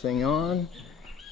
thing on.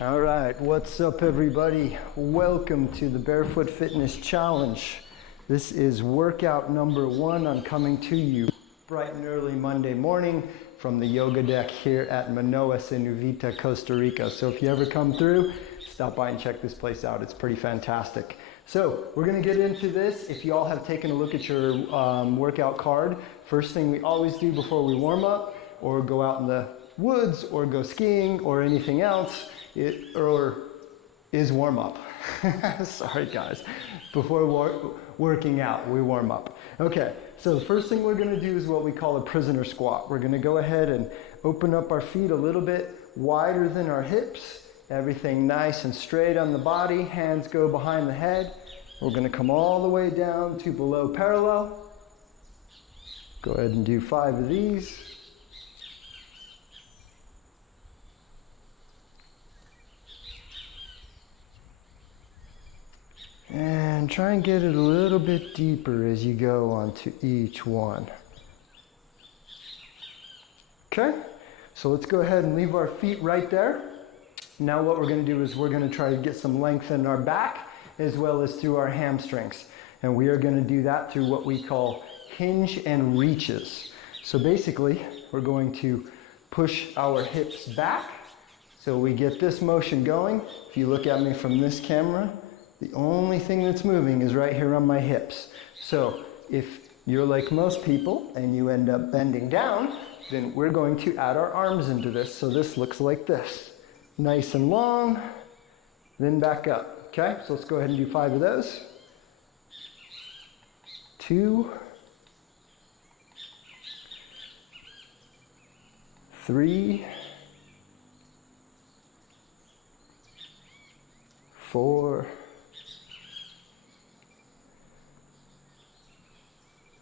All right, what's up everybody? Welcome to the Barefoot Fitness Challenge. This is workout number 1. I'm coming to you bright and early Monday morning from the yoga deck here at Manoa Cenuvita, Costa Rica. So if you ever come through, stop by and check this place out. It's pretty fantastic. So we're gonna get into this. If you all have taken a look at your workout card, first thing we always do before we warm up or go out in the woods or go skiing or anything else is warm up. Sorry guys. Before working out, we warm up. Okay, so the first thing we're gonna do is what we call a prisoner squat. We're gonna go ahead and open up our feet a little bit wider than our hips. Everything nice and straight on the body. Hands go behind the head. We're gonna come all the way down to below parallel. Go ahead and do 5 of these. And try and get it a little bit deeper as you go onto each one. Okay, so let's go ahead and leave our feet right there. Now what we're going to do is we're going to try to get some length in our back as well as through our hamstrings. And we are going to do that through what we call hinge and reaches. So basically, we're going to push our hips back. So we get this motion going. If you look at me from this camera, the only thing that's moving is right here on my hips. So if you're like most people and you end up bending down, then we're going to add our arms into this. So this looks like this. Nice and long, then back up. Okay, so let's go ahead and do 5 of those. 2, 3, 4,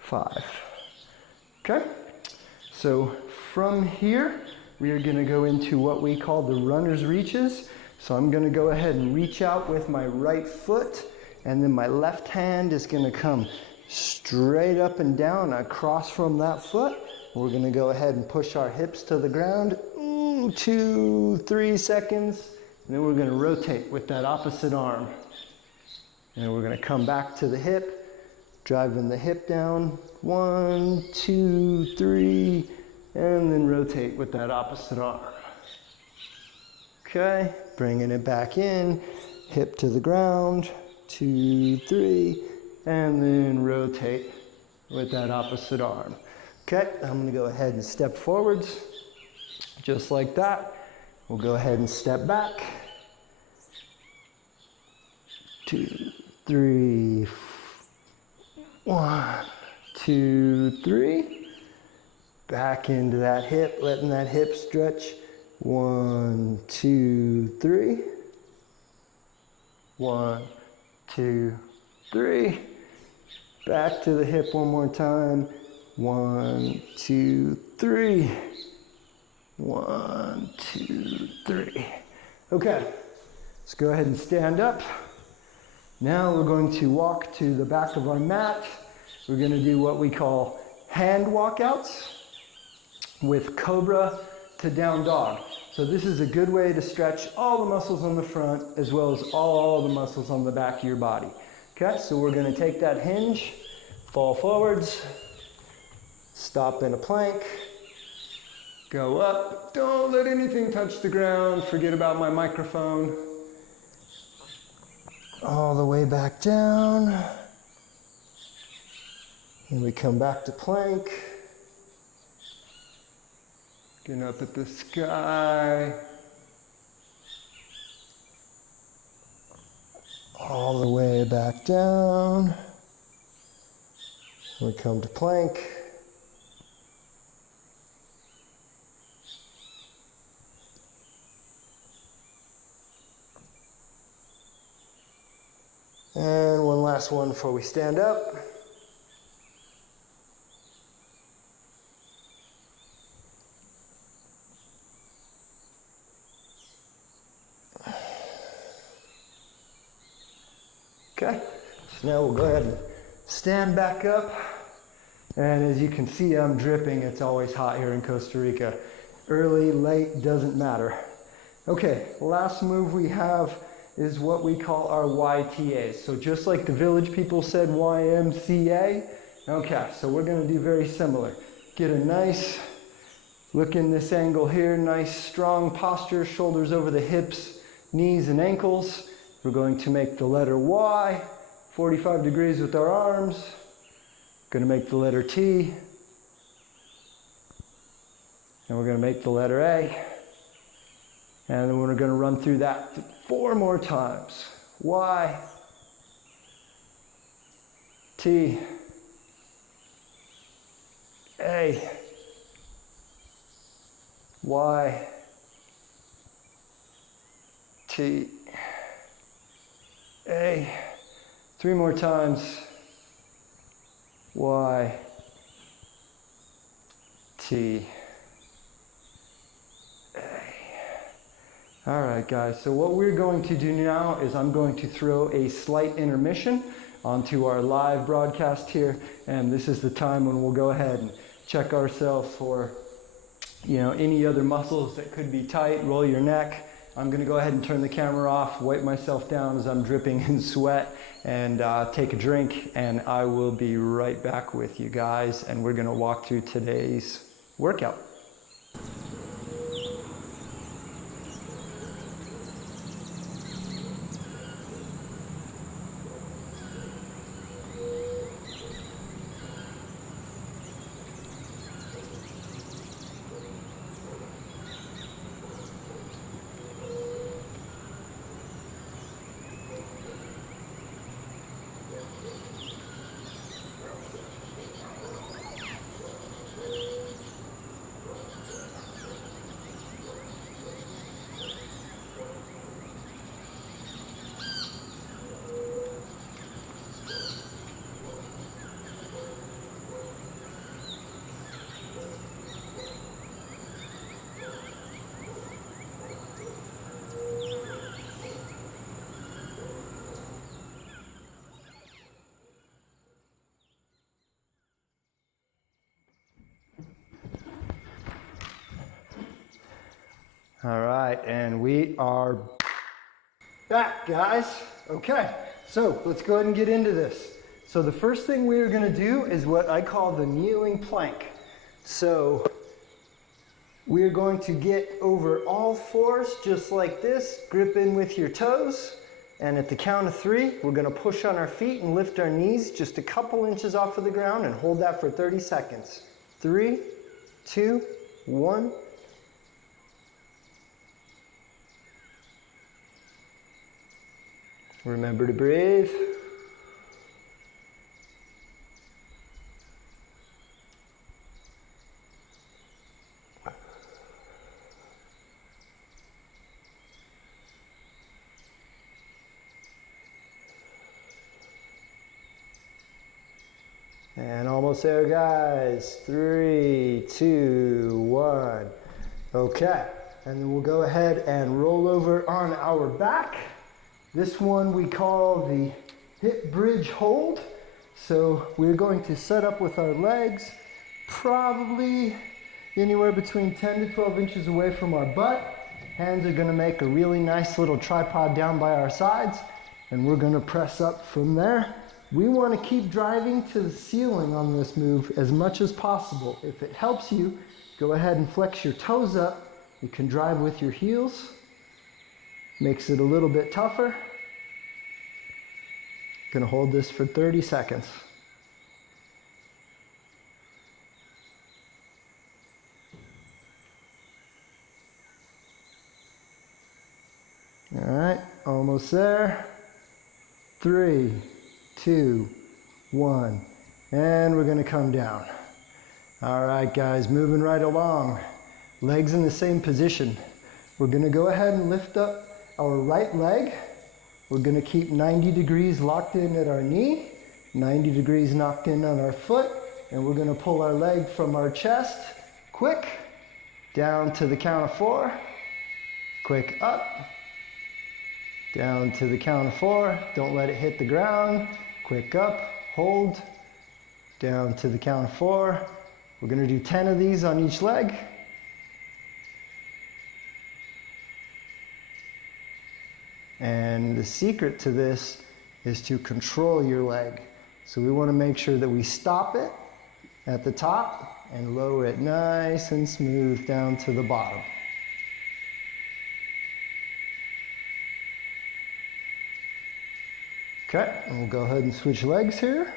5. Okay, so from here, we are going to go into what we call the runner's reaches. So I'm going to go ahead and reach out with my right foot, and then my left hand is going to come straight up and down across from that foot. We're going to go ahead and push our hips to the ground. 2, 3 seconds. And then we're going to rotate with that opposite arm. And we're going to come back to the hip, driving the hip down. 1, 2, 3, and then rotate with that opposite arm. Okay, bringing it back in, hip to the ground. 2, 3, and then rotate with that opposite arm. Okay, I'm going to go ahead and step forwards, just like that. We'll go ahead and step back. 2, 3, 1, 2, 3. Back into that hip, letting that hip stretch. 1, 2, 3. 1, 2, 3. Back to the hip one more time. 1, 2, 3. 1, 2, 3. Okay, let's go ahead and stand up. Now we're going to walk to the back of our mat. We're going to do what we call hand walkouts with cobra to down dog. So this is a good way to stretch all the muscles on the front as well as all the muscles on the back of your body. Okay, so we're going to take that hinge, fall forwards, stop in a plank, go up. Don't let anything touch the ground. Forget about my microphone. All the way back down. And we come back to plank. Looking up at the sky. All the way back down. We come to plank. And one last one before we stand up. Okay, so now we'll go ahead and stand back up. And as you can see, I'm dripping. It's always hot here in Costa Rica. Early, late, doesn't matter. Okay, last move we have is what we call our YTAs. So just like the village people said YMCA, okay, so we're gonna do very similar. Get a nice, look in this angle here, nice strong posture, shoulders over the hips, knees and ankles. We're going to make the letter Y, 45 degrees with our arms. Gonna make the letter T, and we're gonna make the letter A. And then we're going to run through that 4 more times. Y, T, A, Y, T, A. 3 more times. Y, T, All right, guys, so what we're going to do now is I'm going to throw a slight intermission onto our live broadcast here, and this is the time when we'll go ahead and check ourselves for, any other muscles that could be tight. Roll your neck. I'm going to go ahead and turn the camera off, wipe myself down as I'm dripping in sweat, and take a drink, and I will be right back with you guys, and we're going to walk through today's workout. All right, and we are back, guys. Okay, so let's go ahead and get into this. So the first thing we are going to do is what I call the kneeling plank. So we're going to get over all fours just like this, grip in with your toes, and at the count of 3, we're going to push on our feet and lift our knees just a couple inches off of the ground and hold that for 30 seconds. 3, 2, 1. Remember to breathe. And almost there, guys. 3, 2, 1. Okay, and then we'll go ahead and roll over on our back. This one we call the hip bridge hold. So we're going to set up with our legs probably anywhere between 10 to 12 inches away from our butt. Hands are going to make a really nice little tripod down by our sides, and we're going to press up from there. We want to keep driving to the ceiling on this move as much as possible. If it helps you, go ahead and flex your toes up. You can drive with your heels. Makes it a little bit tougher. Gonna hold this for 30 seconds. All right, almost there. 3, 2, 1, and we're gonna come down. All right, guys, moving right along. Legs in the same position. We're gonna go ahead and lift up our right leg. We're gonna keep 90 degrees locked in at our knee, 90 degrees knocked in on our foot, and we're gonna pull our leg from our chest, quick, down to the count of 4, quick up, down to the count of 4, don't let it hit the ground, quick up, hold, down to the count of 4. We're gonna do 10 of these on each leg. And the secret to this is to control your leg. So we want to make sure that we stop it at the top and lower it nice and smooth down to the bottom. Okay, and we'll go ahead and switch legs here.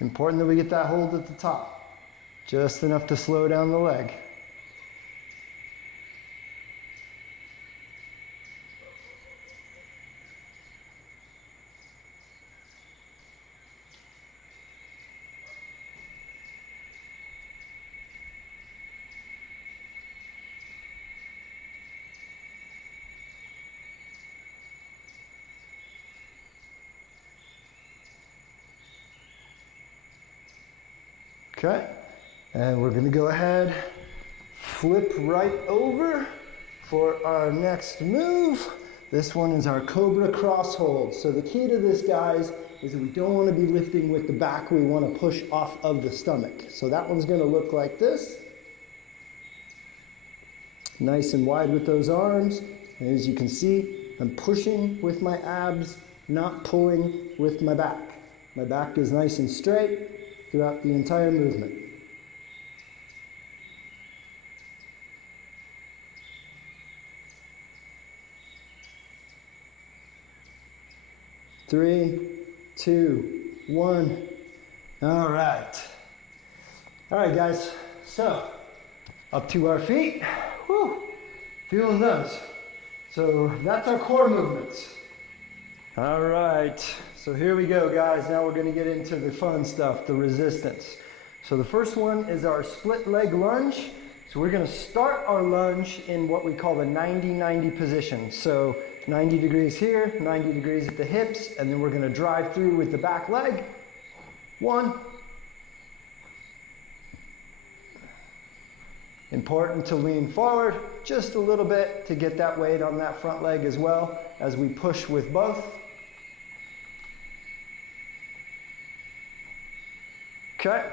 Important that we get that hold at the top, just enough to slow down the leg. Okay, and we're gonna go ahead, flip right over for our next move. This one is our Cobra cross hold. So the key to this, guys, is that we don't wanna be lifting with the back, we wanna push off of the stomach. So that one's gonna look like this. Nice and wide with those arms. And as you can see, I'm pushing with my abs, not pulling with my back. My back is nice and straight throughout the entire movement. Three, two, one. All right. All right, guys. So, up to our feet. Whew. Feeling those. So, that's our core movements. All right. So here we go, guys. Now we're going to get into the fun stuff, the resistance. So the first one is our split leg lunge. So we're going to start our lunge in what we call the 90-90 position. So 90 degrees here, 90 degrees at the hips, and then we're going to drive through with the back leg. 1. Important to lean forward just a little bit to get that weight on that front leg as well as we push with both. Okay,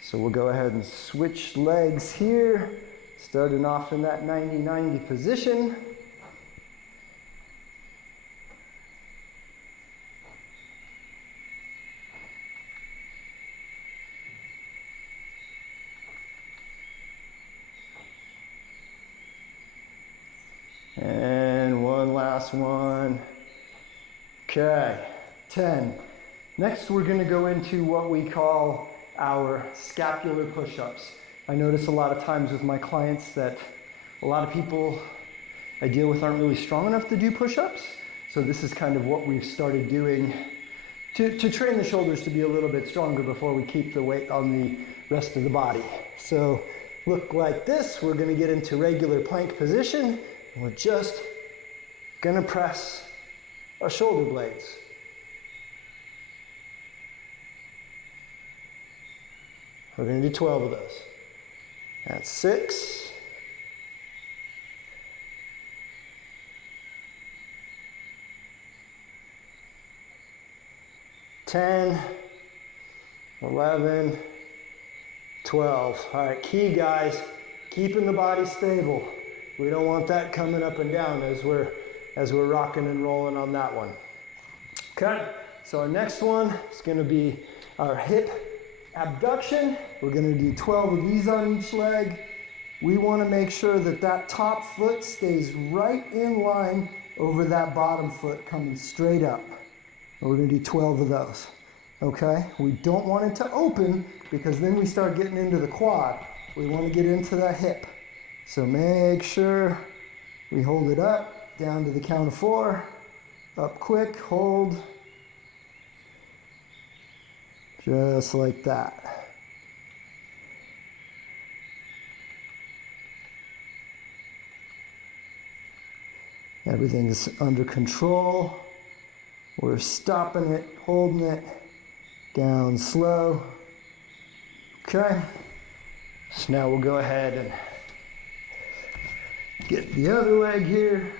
so we'll go ahead and switch legs here, starting off in that 90-90 position. And one last one. Okay, 10. Next, we're going to go into what we call our scapular push-ups. I notice a lot of times with my clients that a lot of people I deal with aren't really strong enough to do push-ups. So this is kind of what we've started doing to train the shoulders to be a little bit stronger before we keep the weight on the rest of the body. So look like this. We're going to get into regular plank position. And we're just going to press our shoulder blades. We're going to do 12 of those. That's 6. 10, 11, 12. All right, key, guys, keeping the body stable. We don't want that coming up and down as we're rocking and rolling on that one. Okay, so our next one is going to be our hip abduction. We're going to do 12 of these on each leg. We want to make sure that that top foot stays right in line over that bottom foot coming straight up. And we're going to do 12 of those. Okay? We don't want it to open because then we start getting into the quad. We want to get into that hip. So make sure we hold it up, down to the count of 4. Up quick, hold. Just like that. Everything's under control. We're stopping it, holding it, down slow. Okay. So now we'll go ahead and get the other leg here.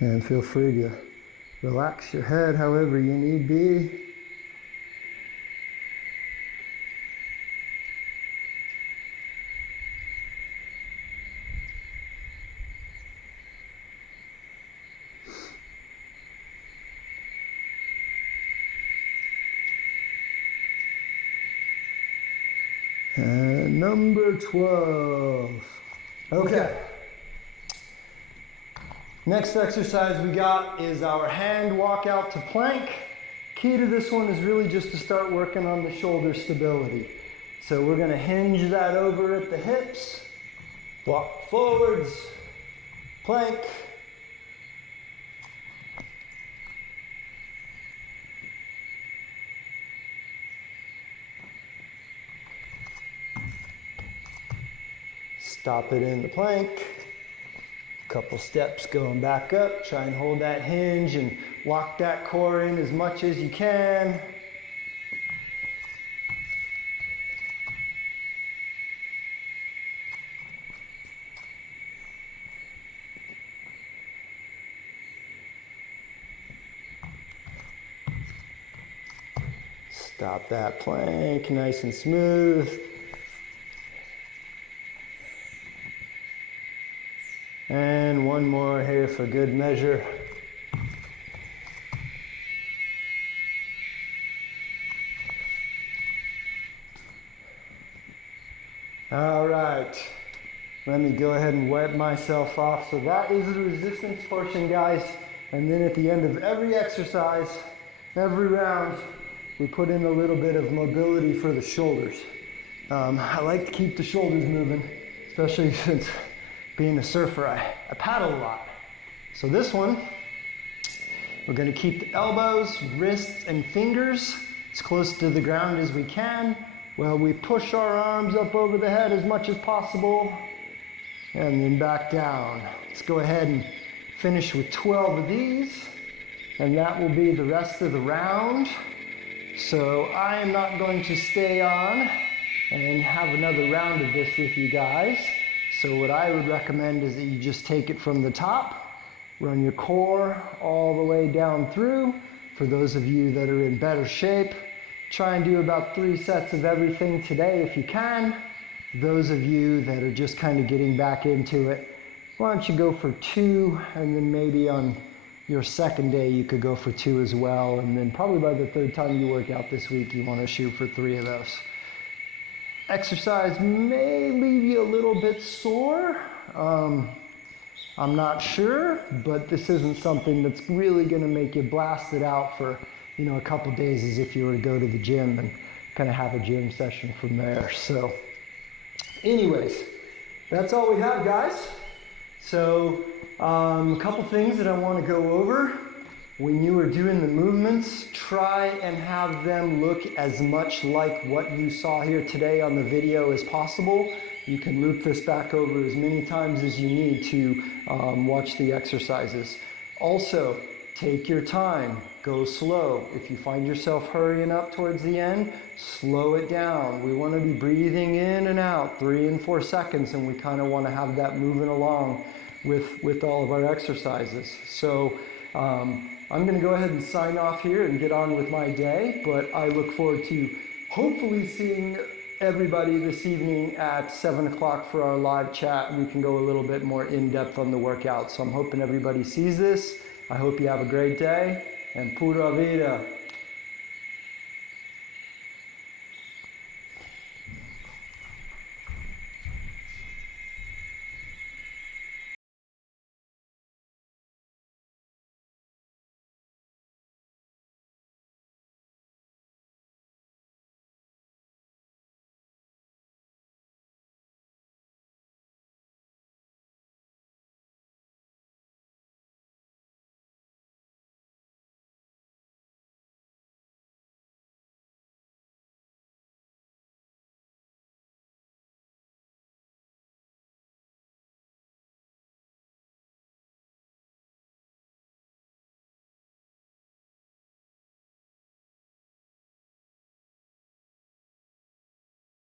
And feel free to relax your head however you need be. And number 12. Okay. Next exercise we got is our hand walk out to plank. Key to this one is really just to start working on the shoulder stability. So we're gonna hinge that over at the hips, walk forwards, plank. Stop it in the plank. Couple steps going back up. Try and hold that hinge and lock that core in as much as you can. Stop that plank nice and smooth. And one more here for good measure. All right, let me go ahead and wipe myself off. So that is the resistance portion, guys. And then at the end of every exercise, every round, we put in a little bit of mobility for the shoulders. I like to keep the shoulders moving, especially since being a surfer, I paddle a lot. So this one, we're gonna keep the elbows, wrists, and fingers as close to the ground as we can, while we push our arms up over the head as much as possible, and then back down. Let's go ahead and finish with 12 of these, and that will be the rest of the round. So I am not going to stay on and have another round of this with you guys. So what I would recommend is that you just take it from the top, run your core all the way down through. For those of you that are in better shape, try and do about 3 sets of everything today if you can. Those of you that are just kind of getting back into it, why don't you go for 2, and then maybe on your second day you could go for 2 as well, and then probably by the 3rd time you work out this week you want to shoot for 3 of those. Exercise may leave you a little bit sore. I'm not sure, but this isn't something that's really going to make you blast it out for, a couple days as if you were to go to the gym and kind of have a gym session from there. So anyways, that's all we have, guys. So a couple things that I want to go over. When you are doing the movements, try and have them look as much like what you saw here today on the video as possible. You can loop this back over as many times as you need to watch the exercises. Also, take your time, go slow. If you find yourself hurrying up towards the end, slow it down. We want to be breathing in and out 3 and 4 seconds, and we kind of want to have that moving along with all of our exercises. So I'm going to go ahead and sign off here and get on with my day, but I look forward to hopefully seeing everybody this evening at 7 o'clock for our live chat. We can go a little bit more in depth on the workout. So I'm hoping everybody sees this. I hope you have a great day, and pura vida.